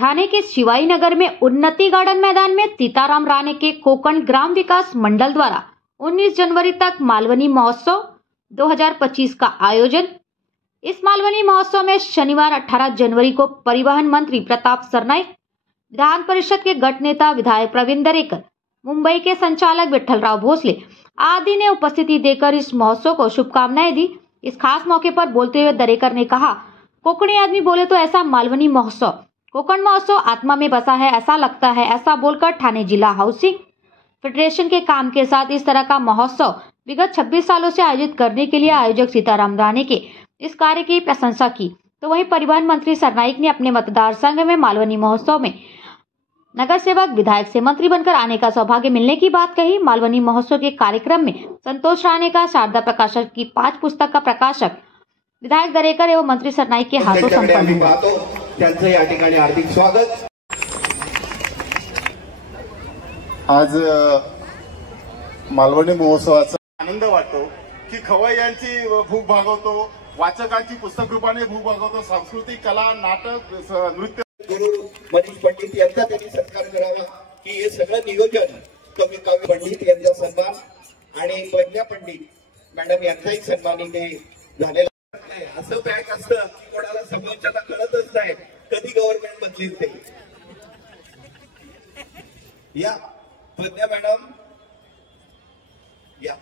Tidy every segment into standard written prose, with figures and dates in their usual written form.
ठाणे के शिवाई नगर में उन्नति गार्डन मैदान में सीताराम राणे के कोकण ग्राम विकास मंडल द्वारा 19 जनवरी तक मालवनी महोत्सव 2025 का आयोजन। इस मालवनी महोत्सव में शनिवार 18 जनवरी को परिवहन मंत्री प्रताप सरनाईक, विधान परिषद के गट नेता विधायक प्रवीण दरेकर, मुंबई के संचालक विठ्ठलराव भोसले आदि ने उपस्थिति देकर इस महोत्सव को शुभकामनाएं दी। इस खास मौके पर बोलते हुए दरेकर ने कहा, कोकणी आदमी बोले तो ऐसा मालवनी महोत्सव, कोकण महोत्सव आत्मा में बसा है, ऐसा लगता है। ऐसा बोलकर ठाणे जिला हाउसिंग फेडरेशन के काम के साथ इस तरह का महोत्सव विगत 26 सालों से आयोजित करने के लिए आयोजक सीताराम राणे के इस कार्य की प्रशंसा की। तो वहीं परिवहन मंत्री सरनाईक ने अपने मतदार संघ में मालवनी महोत्सव में नगर सेवक विधायक से मंत्री बनकर आने का सौभाग्य मिलने की बात कही। मालवनी महोत्सव के कार्यक्रम में संतोष राणे का शारदा प्रकाशक की 5 पुस्तक का प्रकाशक विधायक दरेकर एवं मंत्री सरनाईक के हाथों संपन्न हुआ। त्यांचं या ठिकाणी हार्दिक स्वागत। आज मालवणी महोत्सवाचा आनंद वाटतो की खवय्यांची भूक भागवतो, वाचकांची पुस्तक रूपाने भूक भागवतो, सांस्कृतिक कला, नाटक, नृत्य। गुरु मनीष पंडित यांचा त्यांनी सत्कार करावा की हे सगळं नियोजन कवी पंडित यांचा सन्मान आणि प्रज्ञा पंडित मॅडम यांचाही सन्मान इथे झालेला आहे। असं बॅग असतं की कोणाला समोरच्याला कळतच नाही कधी गव्हर्नमेंट बदलील ते। या प्रज्ञा मॅडम या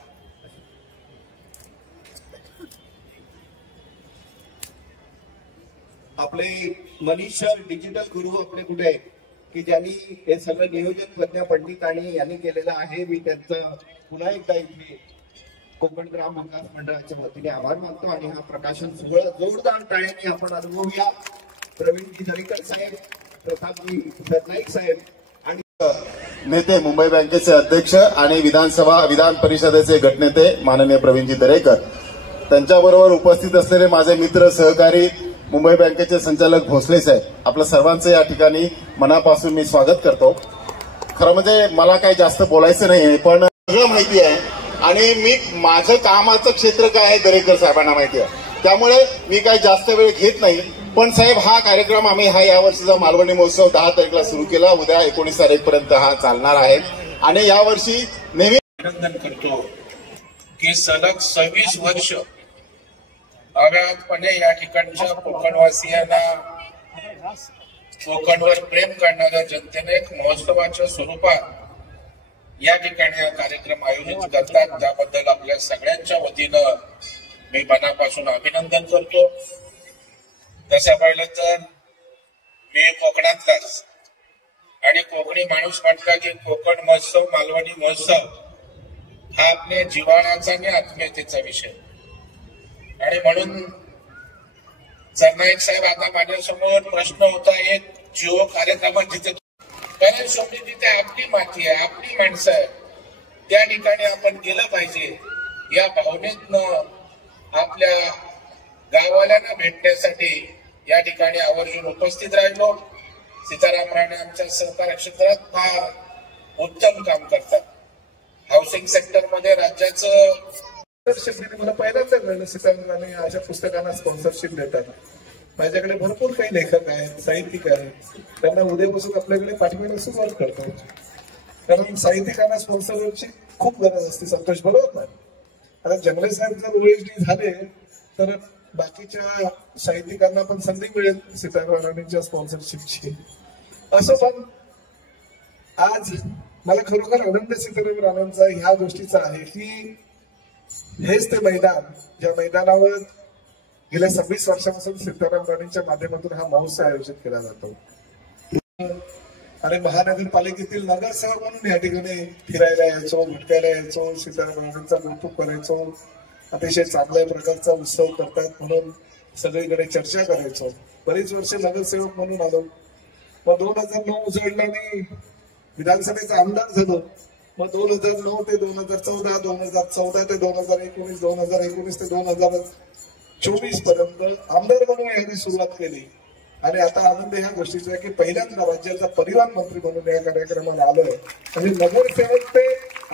आपले मनीष डिजिटल गुरु आपले कुठे आहे की ज्यांनी हे सगळं नियोजन प्रज्ञा पंडित आणि यांनी केलेलं आहे। मी त्यांचं पुन्हा एकदा इथे कोकण ग्राम विकास मंडळाच्या वतीने आभार मानतो आणि हा प्रकाशन सोहळा जोरदार टाळ्यांनी आपण अनुभवूया। प्रवीणजी दरेकर साहेब, प्रतापजी सरनाईक साहेब आणि नेते मुंबई बँकेचे अध्यक्ष आणि विधान परिषदेचे गटनेते माननीय प्रवीणजी दरेकर, त्यांच्याबरोबर उपस्थित असलेले माझे मित्र सहकारी मुंबई बँकेचे संचालक भोसले साहेब, आपलं सर्वांचं या ठिकाणी मनापासून मी स्वागत करतो। खरं म्हणजे मला काही जास्त बोलायचं नाहीये, पण सगळं माहिती आहे आणि मी माझं कामाचं क्षेत्र काय आहे दरेकर साहेबांना माहिती आहे, त्यामुळे मी काही जास्त वेळ घेत नाही। पण साहेब, हा कार्यक्रम आम्ही यावर्षीचा मालवणी महोत्सव 10 तारखेला सुरू केला, उद्या 19 तारीखपर्यंत हा चालणार आहे आणि यावर्षी नेहमी अभिनंदन करतो की सलग 26 वर्ष अगाधपणे या ठिकाणच्या कोकणवासियांना, कोकणवर प्रेम करणाऱ्या जनतेने एक महोत्सवाच्या स्वरूपात या ठिकाणी हा कार्यक्रम आयोजित करतात, त्याबद्दल आपल्या सगळ्यांच्या वतीनं मी मनापासून अभिनंदन करतो। तसं पाहिलं तर मी कोकणातलाच आणि कोकणी माणूस म्हटला की कोकण महोत्सव, मालवणी महोत्सव हा आपल्या जिव्हाळ्याचा आणि आत्मीयतेचा विषय आणि म्हणून सरनाईक साहेब, आता माझ्यासमोर प्रश्न होता एक जिओ कार्यक्रमात जिथे बऱ्याच शेवटी तिथे आपली माती आहे, आपली माणसं आहे, त्या ठिकाणी आपण गेलं पाहिजे या भावनेतनं आपल्या गाववाल्यांना भेटण्यासाठी या ठिकाणी आवर्जून उपस्थित राहिलो। सीताराम राणे आमच्या सहकार क्षेत्रात फार उत्तम काम करतात। हाऊसिंग सेक्टर मध्ये राज्याचं मला पहिल्यांदा कळलं सीताराम राणे अशा पुस्तकांना स्पॉन्सरशिप देतात। माझ्याकडे भरपूर काही लेखक आहेत, साहित्यिक आहेत, त्यांना उद्यापासून आपल्याकडे पाठवण्यास सुरुवात करतो, कारण साहित्यिकांना स्पॉन्सरची खूप गरज असते। संतोष बरोबर ना? आता जंगले साहेब जर OHD झाले तर बाकीच्या साहित्यिकांना पण संधी मिळेल सीताराम राणेंच्या स्पॉन्सरशिपची। असं पण आज मला खरोखर आनंद सीताराम राणेंचा ह्या गोष्टीचा आहे की हेच ते मैदान, ज्या मैदानावर गेल्या 26 वर्षापासून सीताराम राणेंच्या माध्यमातून हा महोत्सव आयोजित केला जातो आणि महानगरपालिकेतील नगरसेवक म्हणून या ठिकाणी फिरायला यायचो, भटकायला यायचो, सीताराम राणेंचा कौतुक करायचो, अतिशय चांगल्या प्रकारचा उत्सव करतात म्हणून सगळीकडे चर्चा करायचो। बरीच वर्ष नगरसेवक म्हणून आलो, मग 2009 उजळला आणि विधानसभेचा आमदार झालो, मग 2009 ते 2014, 2014 ते 2019, 2019 ते 2024 पर्यंत आमदार म्हणून याने सुरुवात केली आणि आता आनंद ह्या गोष्टीचा आहे की पहिल्यांदा राज्याचा परिवहन मंत्री म्हणून या कार्यक्रमाला आलोय आणि नगरसेवक ते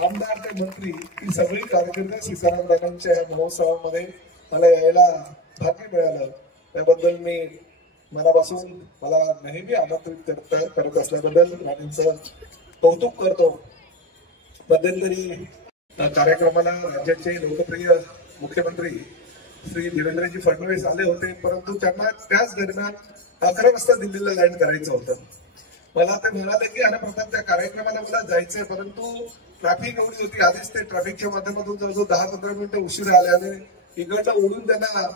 आमदार ते मंत्री ही सगळी कार्यकर्ते सीताराम राणेंच्या या महोत्सवामध्ये मला यायला भाग्य मिळालं, त्याबद्दल मी मनापासून मला नेहमी आमंत्रित करत असल्याबद्दल राणेंचं कौतुक करतो. मध्यंतरी कार्यक्रमाला राज्याचे लोकप्रिय मुख्यमंत्री श्री देवेंद्रजी फडणवीस आले होते, परंतु त्यांना त्याच दरम्यान 11 वाजता दिल्लीला लँड करायचं होतं. मला ते म्हणाले की अरे प्रताप, त्या कार्यक्रमाला मला जायचंय, परंतु ट्रॅफिक एवढी होती. आधीच ते ट्रॅफिकच्या माध्यमातून जवळजवळ 10-15 मिनिटं उशीर आल्याने इकडनं उडून त्यांना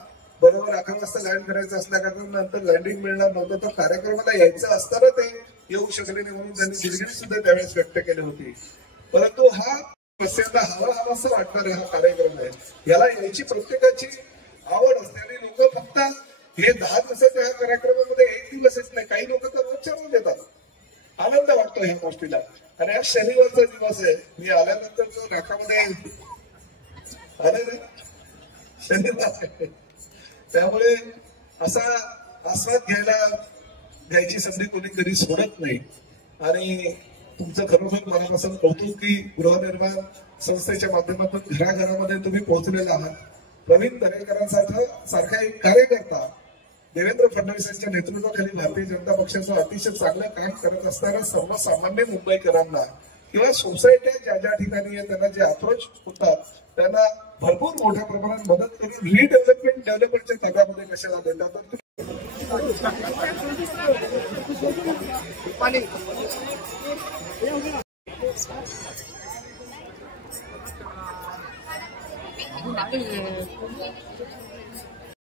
बरोबर 11 वाजता लँड करायचं असल्या कारण नंतर लँडिंग मिळणार नव्हतं. तर कार्यक्रमाला यायचं असताना ते येऊ शकले नाही म्हणून त्यांनी दिलगिरी सुद्धा त्यावेळेस व्यक्त केली होती. परंतु हा प्रत्येकाला हवा असं वाटणारा हा कार्यक्रम आहे. याला यायची प्रत्येकाची आवड असते आणि लोक फक्त हे 10 दिवसाच्या ह्या कार्यक्रमामध्ये 1 दिवस येत नाही, काही लोक तर रोजच्या रोज येतात. आनंद वाटतो ह्या गोष्टीला. आणि आज शनिवारचा दिवस आहे. मी आल्यानंतर जो राखामध्ये आले ना शनिवार आहे, त्यामुळे असा आस्वाद घ्यायची संधी कोणी कधी सोडत नाही. आणि तुमचं खरोखर मनापासून कौतुक की गृहनिर्माण संस्थेच्या माध्यमातून घराघरामध्ये तुम्ही पोहोचलेला आहात. प्रवीण दरेकरांसारखा एक कार्यकर्ता देवेंद्र फडणवीस यांच्या नेतृत्वाखाली भारतीय जनता पक्षाचं अतिशय चांगलं काम करत असताना सर्वसामान्य मुंबईकरांना किंवा सोसायट्या ज्या ठिकाणी त्यांना जे अप्रोच होतात त्यांना भरपूर मोठ्या प्रमाणात मदत करून डेव्हलपमेंटच्या तगामध्ये कशाला देतात.